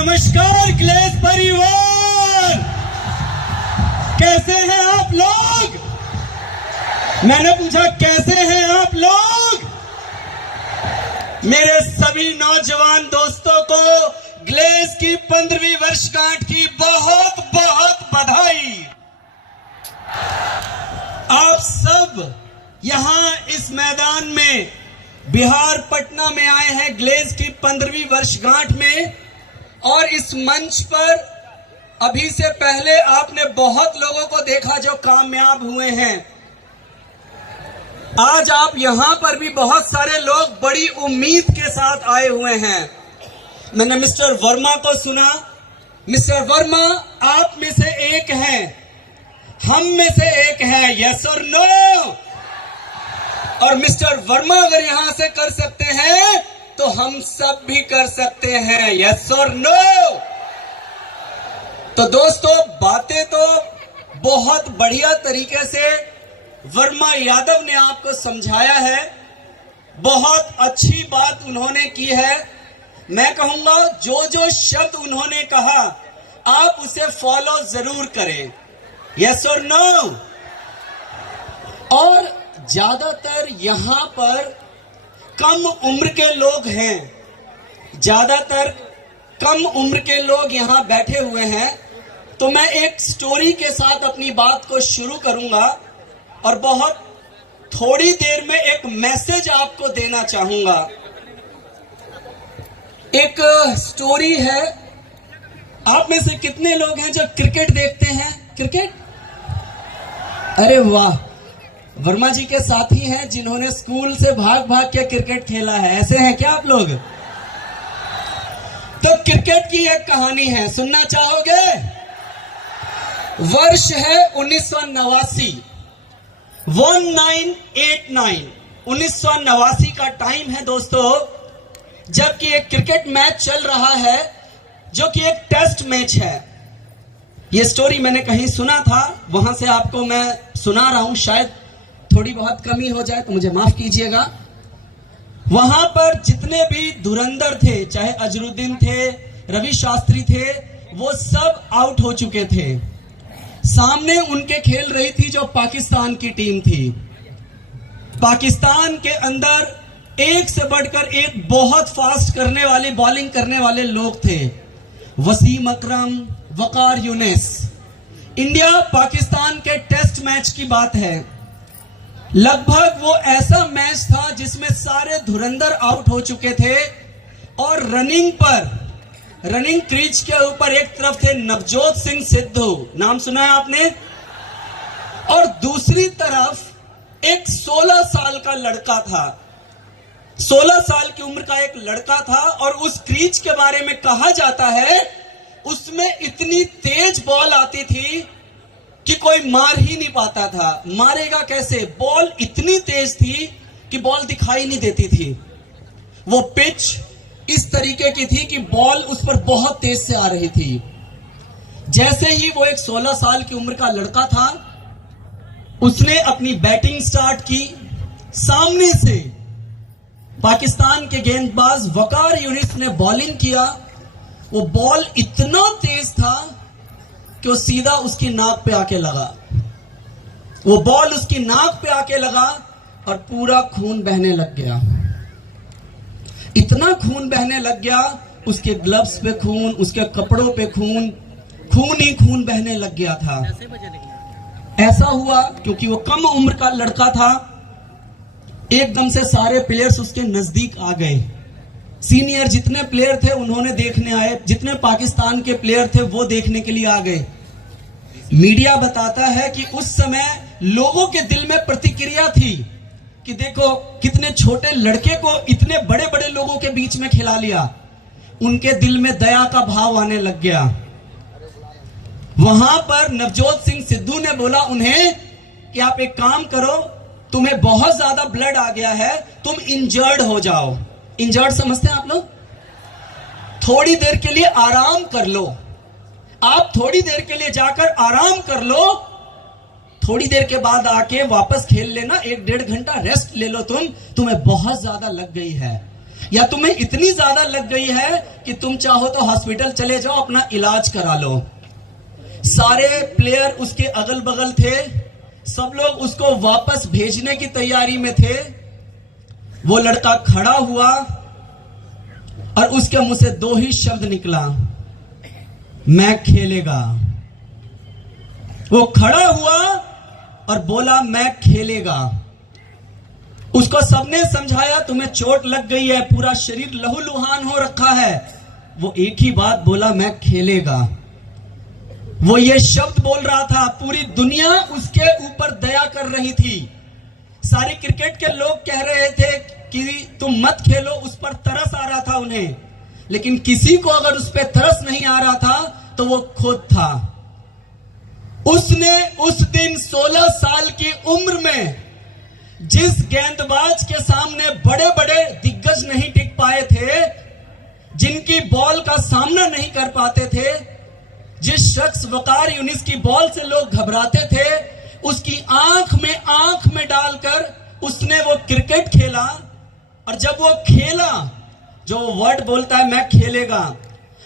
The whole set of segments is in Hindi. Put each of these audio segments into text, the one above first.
नमस्कार ग्लेस परिवार, कैसे हैं आप लोग? मैंने पूछा कैसे हैं आप लोग? मेरे सभी नौजवान दोस्तों को ग्लेस की 15वीं वर्षगांठ की बहुत बहुत बधाई। आप सब यहां इस मैदान में बिहार पटना में आए हैं ग्लेस की 15वीं वर्षगांठ में, और इस मंच पर अभी से पहले आपने बहुत लोगों को देखा जो कामयाब हुए हैं। आज आप यहां पर भी बहुत सारे लोग बड़ी उम्मीद के साथ आए हुए हैं। मैंने मिस्टर वर्मा को सुना। मिस्टर वर्मा आप में से एक हैं, हम में से एक है, यस और नो? और मिस्टर वर्मा अगर यहां से कर सकते हैं तो हम सब भी कर सकते हैं, यस और नो? तो दोस्तों, बातें तो बहुत बढ़िया तरीके से वर्मा यादव ने आपको समझाया है, बहुत अच्छी बात उन्होंने की है। मैं कहूंगा जो जो शब्द उन्होंने कहा आप उसे फॉलो जरूर करें, यस और नो? और ज्यादातर यहां पर कम उम्र के लोग हैं, ज्यादातर कम उम्र के लोग यहां बैठे हुए हैं। तो मैं एक स्टोरी के साथ अपनी बात को शुरू करूंगा और बहुत थोड़ी देर में एक मैसेज आपको देना चाहूंगा। एक स्टोरी है। आप में से कितने लोग हैं जो क्रिकेट देखते हैं? क्रिकेट? अरे वाह, वर्मा जी के साथी हैं जिन्होंने स्कूल से भाग भाग के क्रिकेट खेला है, ऐसे हैं क्या आप लोग? तो क्रिकेट की एक कहानी है, सुनना चाहोगे? वर्ष है 1989, 1989 1989 का टाइम है दोस्तों, जबकि एक क्रिकेट मैच चल रहा है जो कि एक टेस्ट मैच है। यह स्टोरी मैंने कहीं सुना था, वहां से आपको मैं सुना रहा हूं। शायद थोड़ी बहुत कमी हो जाए तो मुझे माफ कीजिएगा। वहां पर जितने भी धुरंधर थे, चाहे अजरुद्दीन थे, रवि शास्त्री थे, वो सब आउट हो चुके थे। सामने उनके खेल रही थी जो पाकिस्तान की टीम थी। पाकिस्तान के अंदर एक से बढ़कर एक बहुत फास्ट करने वाले, बॉलिंग करने वाले लोग थे। वसीम अकरम, वकार यूनिस। इंडिया पाकिस्तान के टेस्ट मैच की बात है। लगभग वो ऐसा मैच था जिसमें सारे धुरंधर आउट हो चुके थे, और रनिंग क्रीज के ऊपर एक तरफ थे नवजोत सिंह सिद्धू, नाम सुना है आपने, और दूसरी तरफ एक 16 साल का लड़का था। 16 साल की उम्र का एक लड़का था, और उस क्रीज के बारे में कहा जाता है उसमें इतनी तेज बॉल आती थी कि कोई मार ही नहीं पाता था। मारेगा कैसे? बॉल इतनी तेज थी कि बॉल दिखाई नहीं देती थी। वो पिच इस तरीके की थी कि बॉल उस पर बहुत तेज से आ रही थी। जैसे ही वो एक 16 साल की उम्र का लड़का था, उसने अपनी बैटिंग स्टार्ट की। सामने से पाकिस्तान के गेंदबाज वकार यूनिस ने बॉलिंग किया। वो बॉल इतना तेज था कि वो सीधा उसकी नाक पे आके लगा। वो बॉल उसकी नाक पे आके लगा और पूरा खून बहने लग गया। इतना खून बहने लग गया, उसके ग्लव्स पे खून, उसके कपड़ों पे खून, खून ही खून बहने लग गया था। ऐसा हुआ क्योंकि वो कम उम्र का लड़का था। एकदम से सारे प्लेयर्स उसके नजदीक आ गए। सीनियर जितने प्लेयर थे उन्होंने देखने आए, जितने पाकिस्तान के प्लेयर थे वो देखने के लिए आ गए। मीडिया बताता है कि उस समय लोगों के दिल में प्रतिक्रिया थी कि देखो कितने छोटे लड़के को इतने बड़े बड़े लोगों के बीच में खिला लिया। उनके दिल में दया का भाव आने लग गया। वहां पर नवजोत सिंह सिद्धू ने बोला उन्हें कि आप एक काम करो, तुम्हें बहुत ज्यादा ब्लड आ गया है, तुम इंजर्ड हो जाओ। इंजर्ड समझते हैं आप लोग? थोड़ी देर के लिए आराम कर लो। आप थोड़ी देर के लिए जाकर आराम कर लो, थोड़ी देर के बाद आके वापस खेल लेना। 1-1.5 घंटा रेस्ट ले लो, तुम्हें बहुत ज्यादा लग गई है। या तुम्हें इतनी ज्यादा लग गई है कि तुम चाहो तो हॉस्पिटल चले जाओ, अपना इलाज करा लो। सारे प्लेयर उसके अगल बगल थे, सब लोग उसको वापस भेजने की तैयारी में थे। वो लड़का खड़ा हुआ और उसके मुंह से दो ही शब्द निकला, मैं खेलेगा। वो खड़ा हुआ और बोला मैं खेलेगा। उसको सबने समझाया तुम्हें चोट लग गई है, पूरा शरीर लहूलुहान हो रखा है। वो एक ही बात बोला, मैं खेलेगा। वो ये शब्द बोल रहा था, पूरी दुनिया उसके ऊपर दया कर रही थी। सारे क्रिकेट के लोग कह रहे थे कि तुम मत खेलो, उस पर तरस आ रहा था उन्हें। लेकिन किसी को अगर उस पर तरस नहीं आ रहा था तो वो खुद था। उसने उस दिन 16 साल की उम्र में जिस गेंदबाज के सामने बड़े बड़े दिग्गज नहीं टिक पाए थे, जिनकी बॉल का सामना नहीं कर पाते थे, जिस शख्स वकार यूनिस की बॉल से लोग घबराते थे, उसकी आंख में डालकर उसने वो क्रिकेट खेला। और जब वो खेला, जो वर्ड बोलता है मैं खेलेगा,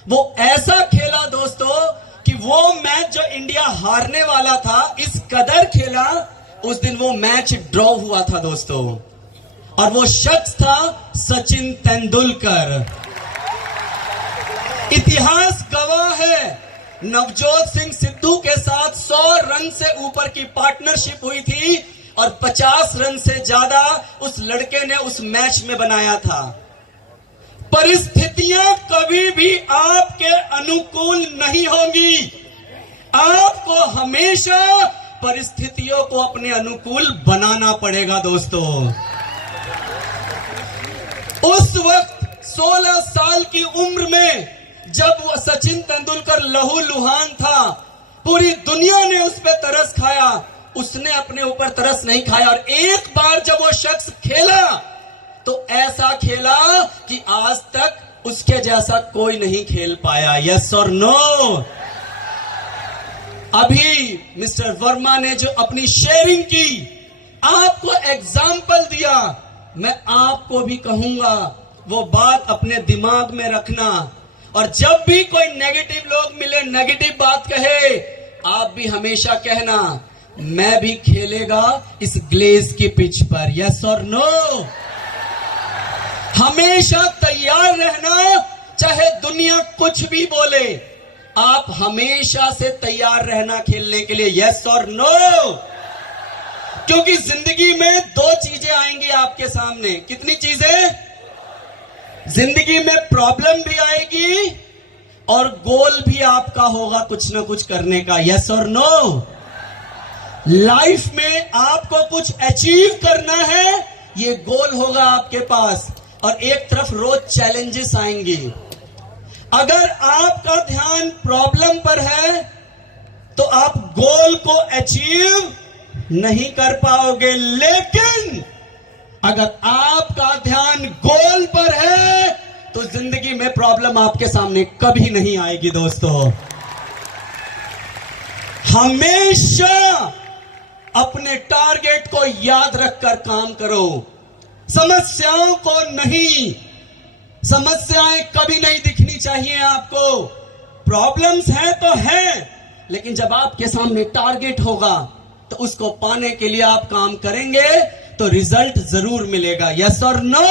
वो ऐसा खेला दोस्तों कि वो मैच जो इंडिया हारने वाला था, इस कदर खेला, उस दिन वो मैच ड्रॉ हुआ था दोस्तों। और वो शख्स था सचिन तेंदुलकर। इतिहास गवाह है, नवजोत सिंह सिद्धू के साथ 100 रन से ऊपर की पार्टनरशिप हुई थी और 50 रन से ज्यादा उस लड़के ने उस मैच में बनाया था। परिस्थितियां कभी भी आपके अनुकूल नहीं होंगी। आपको हमेशा परिस्थितियों को अपने अनुकूल बनाना पड़ेगा दोस्तों। उस वक्त 16 साल की उम्र में जब वो सचिन तेंदुलकर लहूलुहान था, पूरी दुनिया ने उस पर तरस खाया, उसने अपने ऊपर तरस नहीं खाया। और एक बार जब वो शख्स खेला तो ऐसा खेला कि आज तक उसके जैसा कोई नहीं खेल पाया। यस और नो? अभी मिस्टर वर्मा ने जो अपनी शेयरिंग की, आपको एग्जाम्पल दिया, मैं आपको भी कहूंगा वो बात अपने दिमाग में रखना। और जब भी कोई नेगेटिव लोग मिले, नेगेटिव बात कहे, आप भी हमेशा कहना मैं भी खेलेगा इस ग्लेज की पिच पर। यस और नो? हमेशा तैयार रहना, चाहे दुनिया कुछ भी बोले, आप हमेशा से तैयार रहना खेलने के लिए। यस और नो? क्योंकि जिंदगी में दो चीजें आएंगी आपके सामने। कितनी चीजें? जिंदगी में प्रॉब्लम भी आएगी और गोल भी आपका होगा कुछ ना कुछ करने का। यस और नो? लाइफ में आपको कुछ अचीव करना है, ये गोल होगा आपके पास, और एक तरफ रोज चैलेंजेस आएंगी। अगर आपका ध्यान प्रॉब्लम पर है तो आप गोल को अचीव नहीं कर पाओगे। लेकिन अगर आपका ध्यान गोल पर है तो जिंदगी में प्रॉब्लम आपके सामने कभी नहीं आएगी दोस्तों। हमेशा अपने टारगेट को याद रखकर काम करो, समस्याओं को नहीं। समस्याएं कभी नहीं दिखनी चाहिए आपको। प्रॉब्लम्स हैं तो हैं, लेकिन जब आपके सामने टारगेट होगा तो उसको पाने के लिए आप काम करेंगे तो रिजल्ट जरूर मिलेगा। यस और नो?